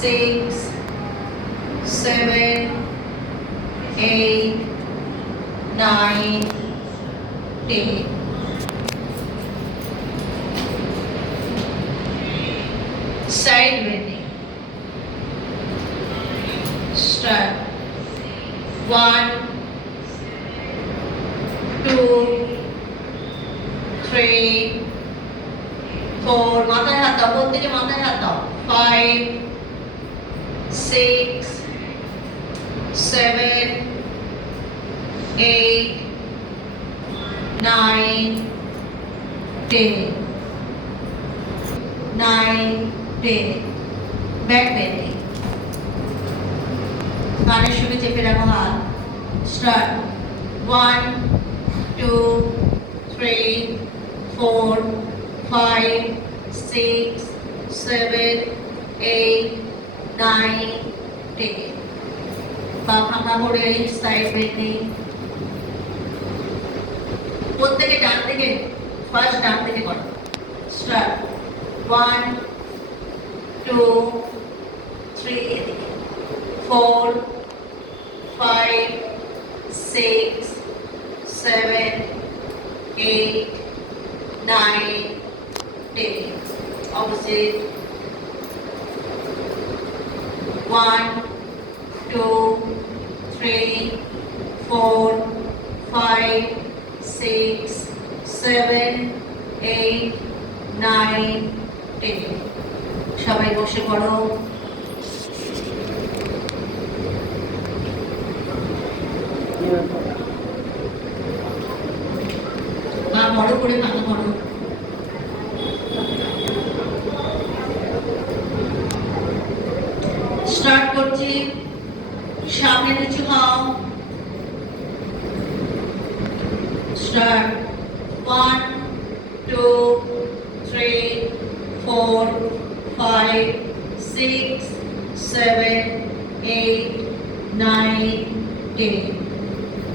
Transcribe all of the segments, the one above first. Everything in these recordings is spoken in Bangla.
6, 7, 8, 9, 10. Side bending. Start. 1, 2, 3, 4. মাথায় হাত দাও, প্রত্যেকে মাথায় হাত দাও। 5, 6, 7, 8, 9, 10. 9, 10. Back bending. কানের সঙ্গে চেপে রাখো হাত। স্টার্ট। 1, 2, 3, 4, 5, 6, 7, 8, 9, 10. পা ফাঁকা করে সাইড বেন্ডিং। প্রত্যেকে ডান দিকে, ফার্স্ট ডান দিকে করো। স্টার্ট। 1, 2, 3, 4, 5, 6, 7, 8, 9, 10. Opposite. 1, 2, 3, 4, 5, 6, 7, 8, 9, 10. সবাই বসে পড়ো। পা বড় করে ভালো করো। স্টার্ট করছি। সামনে নিচু হও। স্টার্ট। 1, 2, 3, 4, 5, 6, 7, 8, 9, 10.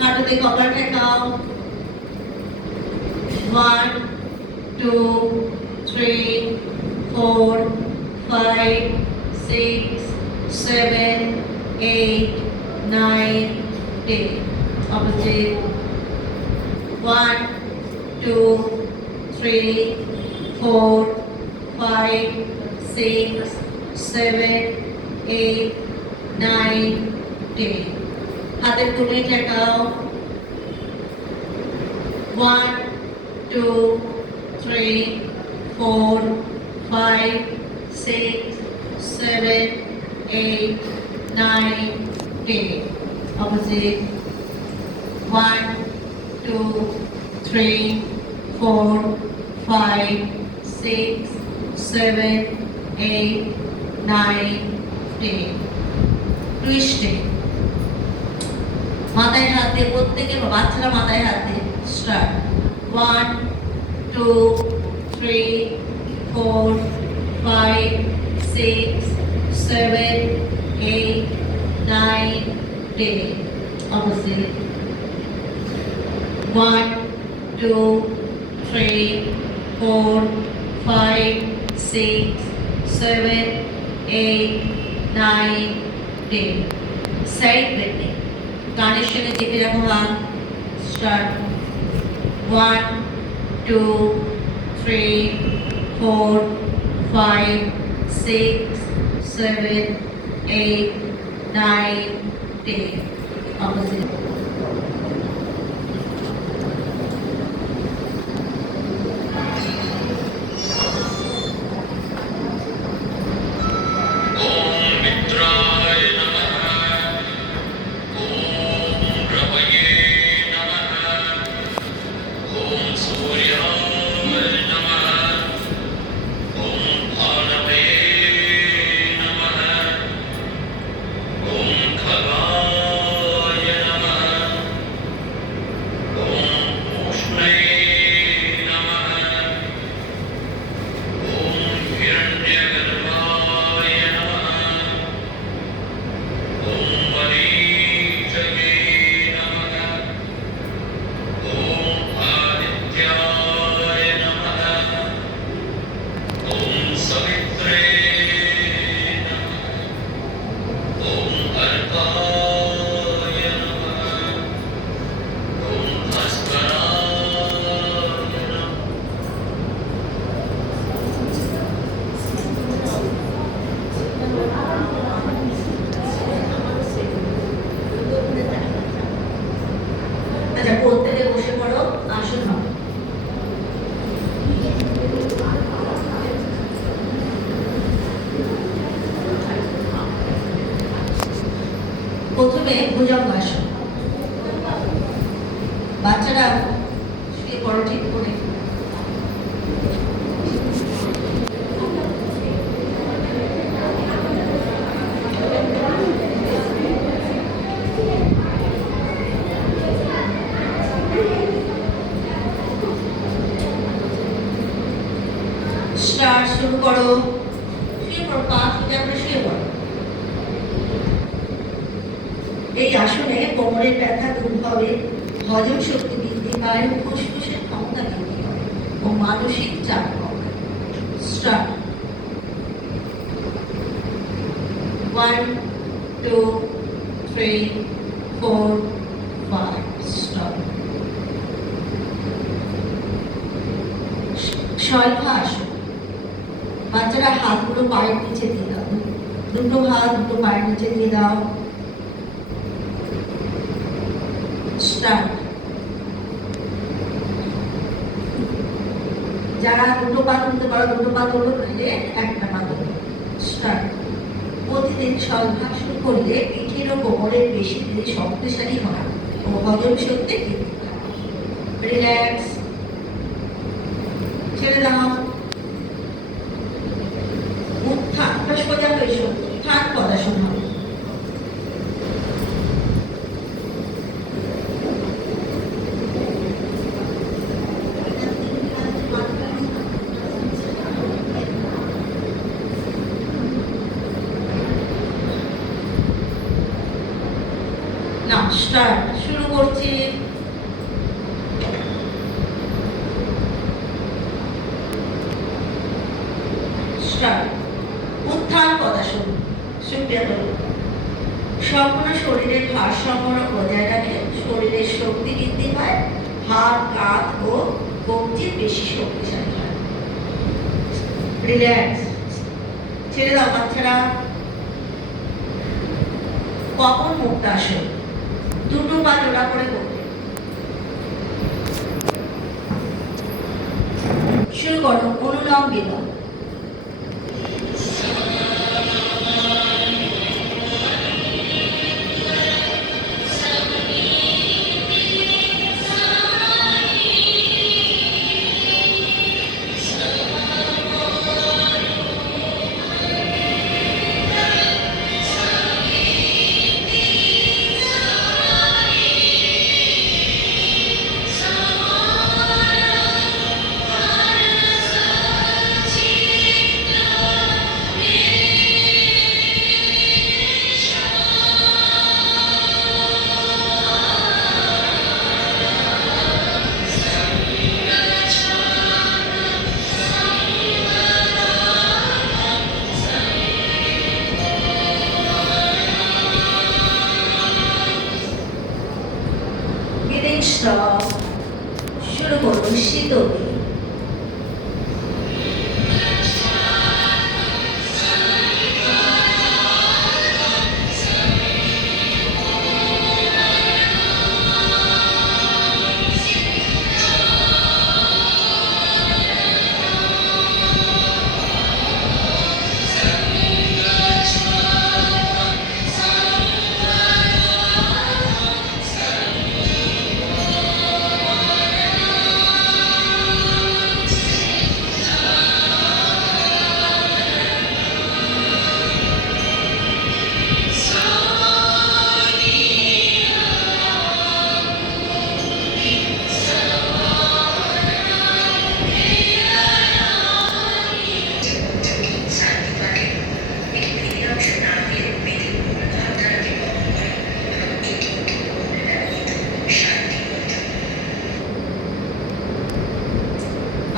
হাঁটুতে কপাল ঠেকাও। 1, 2, 3, 4, 5, 6, 7, 8, 9, 10. Opposite. 1, 2, 3, 4, 5, 6, 7, 8, 9, 10. হাতের তুলে ঠেকাও। 1, 2, 3, 4, 5, 6, 7, 8, 9, 10. Opposite. 1, 2, 3, 4, 5, 6, 7, 8, 9, 10. Twisting. মাথায় হাত দিয়ে প্রত্যেকে, বাচ্চারা মাথায় হাত দিয়ে। স্টার্ট। 1, 2, 3, 4, 5, 6, 7, 8, 9, 10. Opposite. 1, 2, 3, 4, 5, 6, 7, 8, 9, 10. Side bending. কানের সঙ্গে চেপে রাখো হাত। Start. 1, 2, 3, 4, 5, 6, 7, 8, 9, 10. Opposite. Om Khagaya Namaha. প্রথমে ভুজঙ্গাসন। বাচ্চারা শুয়ে পড়ো ঠিক করে। স্টার্ট, শুরু করো। শুয়ে পড়ো, পা সোজা করে শুয়ে পড়ো। এই আসনে কোমরের ব্যথা দূর হবে, হজম শক্তি বৃদ্ধি পায়, ফুসফুসের ক্ষমতা বৃদ্ধি হয় ও মানসিক চাপ কমায়। স্টার্ট। 1 2 3 4 5 স্টপ। শৈলভাসন। বাচ্চারা হাতগুলো পায়ের নিচে দিয়ে দাও, দুটো হাত দুটো পায়ের নিচে দিয়ে দাও। স্টার্ট। যারা দুটো পা তুলতে পারো দুটো পা তোলো, নাহলে একটা পা তোলো। স্টার্ট। প্রতিদিন শৈলভাসন করলে পিঠের ও কোমরের পেশিগুলি শক্তিশালী হয় ও হজম শক্তি বৃদ্ধি পায়। রিল্যাক্স, ছেড়ে দাও। উত্থান, সোজা হয়ে শোন, উত্থান পদাসন হবে। না, স্টার্ট, শুরু করছি। স্টার্ট। উত্থান পদাসন। শুকিয়ে হলো। সম্পূর্ণ শরীরের ভারসাম্য বজায় রাখে, শরীরের শক্তি বৃদ্ধি পায়, হাত কাঁধ ও কবজি বেশি শক্তিশালী হয়। রিল্যাক্স, ছেড়ে দাও বাচ্চারা। কখন মুক্তাসন। দুটো পা জোড়া করে করবে। শুরু করো, অনুলোম বিলোম। স্টপ। শুরু করুন শীতলী।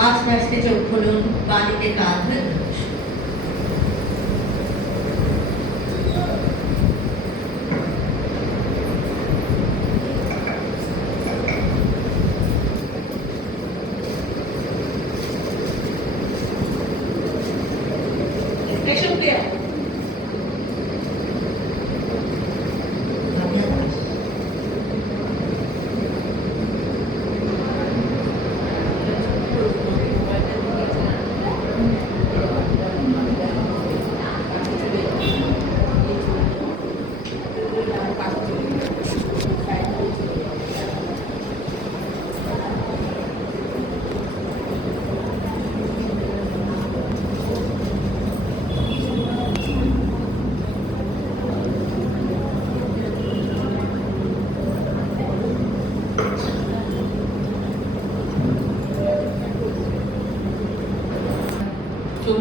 আস্তে আস্তে চোখ খুলুন, বালিতে কাঁধ হয়ে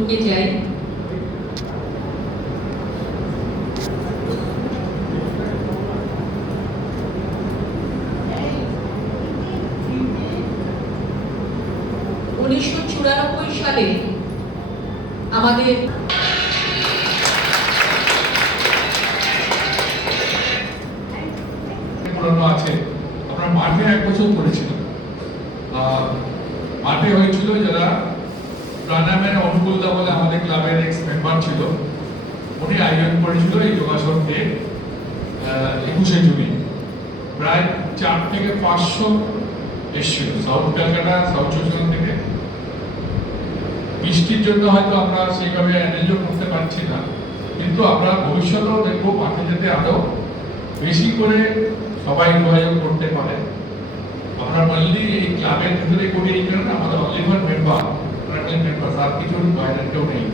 বৈঠকে যাই। সালে আমাদের আছে, আমরা মাঠে 1 বছর করেছিলাম। মাঠে হয়েছিল যারা প্রাণায়ামের অনুকূলতা বলে আমাদের ক্লাবের এক্স মেম্বার ছিল, উনি আয়োজন করেছিল এই যোগাসনকে 21শে জুনে। প্রায় 4 থেকে 500 এসেছিল সাউথ ক্যালকাটা, সাউথ চৌচুরান থেকে। বৃষ্টির জন্য হয়তো আমরা সেইভাবে অ্যারেঞ্জও করতে পারছি না, কিন্তু আমরা ভবিষ্যতেও দেখবো মাঠে যেতে আরো বেশি করে সবাই যোগাযোগ করতে পারে। আমরা বললি এই ক্লাবের ভিতরে করি এই কারণে আমাদের অনলিভার মেম্বার আর কিছুর বাইরে কেউ নেই।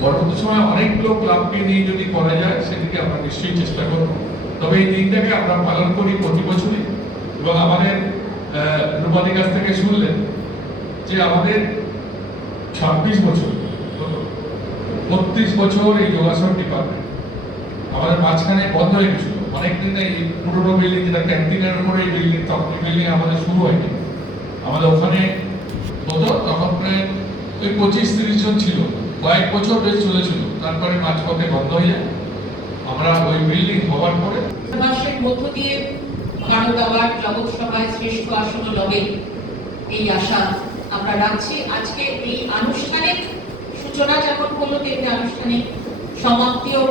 পরবর্তী সময় অনেকগুলো ক্লাবকে নিয়ে যদি করা যায় সেদিকে আমরা নিশ্চয়ই চেষ্টা করব। তবে এই দিনটাকে আমরা পালন করি প্রতি বছরই, এবং আমাদের রূপাদির কাছ থেকে শুনলেন যে আমাদের 26 বছর 32 বছর এই যোগাসন ডিপার্টমেন্ট আমাদের মাঝখানে বন্ধ হয়ে গেছিল। অনেকদিন এই পুরোনো বিল্ডিং, যেটা ক্যান্টিনের উপরে এই বিল্ডিং, তখন বিল্ডিং আমাদের শুরু হয়নি। আমাদের ওখানে হতো তখন প্রায় ওই 25-30 জন ছিল, কয়েক বছর বেশ চলেছিল, তারপরে মাঝপথে বন্ধ হয়ে যায়। আমরা ওই বিল্ডিং হওয়ার পরে মাসের মধ্য দিয়ে ভারত আবার জগৎ সভায় শ্রেষ্ঠ আসন লবে এই আশা আমরা রাখছি। আজকে এই আনুষ্ঠানিক সূচনা যখন হলো, তেমনি আনুষ্ঠানিক সমাপ্তিও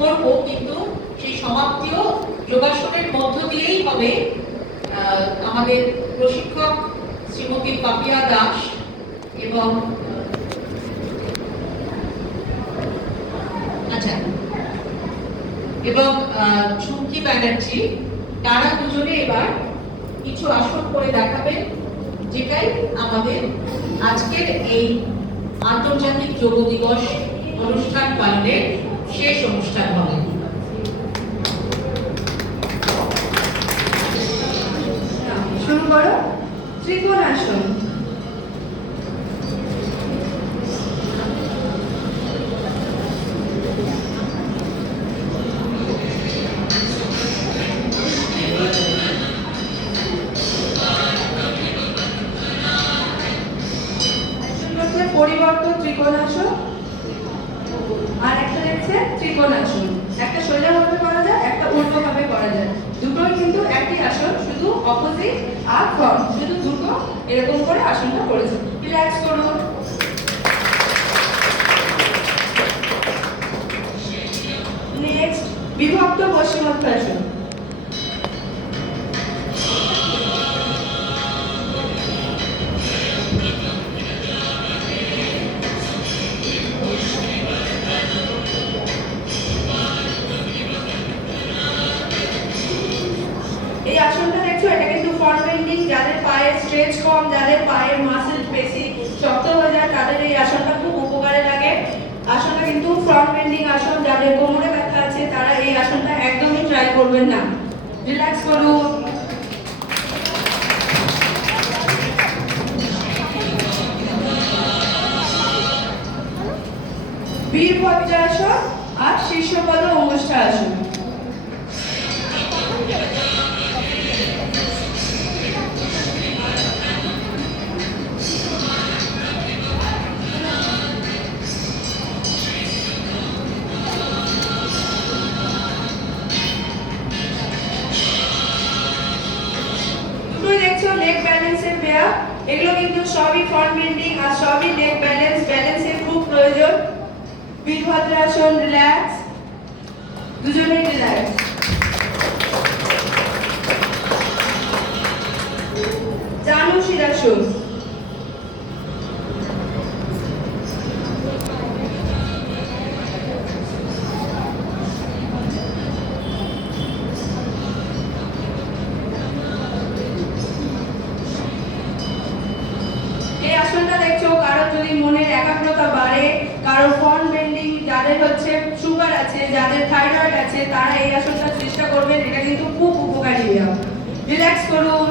করব, কিন্তু সেই সমাপ্তিও যোগাসনের মধ্য দিয়েই হবে। আমাদের প্রশিক্ষক শ্রীমতী পাপিয়া দাস এবং ঝুমকি ব্যানার্জি, তারা দুজনে এবার কিছু আসন করে দেখাবেন, যেটাই আমাদের আজকের এই আন্তর্জাতিক যোগ দিবস অনুষ্ঠান পালনের শেষ অনুষ্ঠান হবে। শুরু করো ত্রিকোণাসন। পরিবর্তন ত্রিকোণাসন, আর একটা দেখছে ত্রিকোণাসন। একটা সোজাভাবে করা যায়, একটা উল্টোভাবে করা যায়। দুটোই কিন্তু একই আসন, শুধু অপোজিট আর ফ্রন্ট, শুধু দুটো এরকম করে আসনটা করেছে। রিল্যাক্স করুন। নেক্সট বিভক্ত পশ্চিমোত্তাসন। এই আসনটা দেখছো, এটা কিন্তু ফ্রন্ট বেন্ডিং। যাদের পায়ের স্ট্রেচ কম, যাদের পায়ের মাসেল বেশি শক্ত হয়ে যায়, তাদের এই আসনটা খুব উপকারে লাগে। আসনটা কিন্তু ফ্রন্ট বেন্ডিং আসন। যাদের কোমরে ব্যথা আছে তারা এই আসনটা একদমই ট্রাই করবেন না। রিল্যাক্স করুন। বীরভদ্রাসন আর শীর্ষপদ অঙ্গুষ্ঠাসন। লেগ ব্যালেন্সের ব্যায়াম, এগুলো কিন্তু সবই ফ্রন্ট বেন্ডিং আর সবই লেগ ব্যালেন্সের খুব প্রয়োজন। বীরভদ্রাসন, রিল্যাক্স, দুজনেই রিল্যাক্স। চানুশিরাসন। আসনটা দেখছো, কারো যদি মনের একাগ্রতা বাড়ে, কারো ফ্রন্ট বেন্ডিং, যাদের হচ্ছে সুগার আছে, যাদের থাইরয়েড আছে, তারা এই আসনটা চেষ্টা করবেন। এটা কিন্তু খুব উপকারী ব্যায়াম। রিল্যাক্স করুন।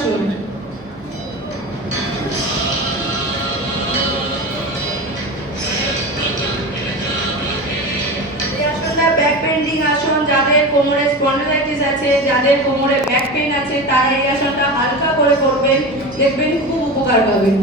পদাসন। এই আসনটা ব্যাক বেন্ডিং আসন, যাদের কোমরে স্পন্ডিলাইটিস আছে, যাদের কোমরে ব্যাক পেইন আছে, তারা এই আসনটা হালকা করে করবেন, দেখবেন খুব উপকার পাবেন।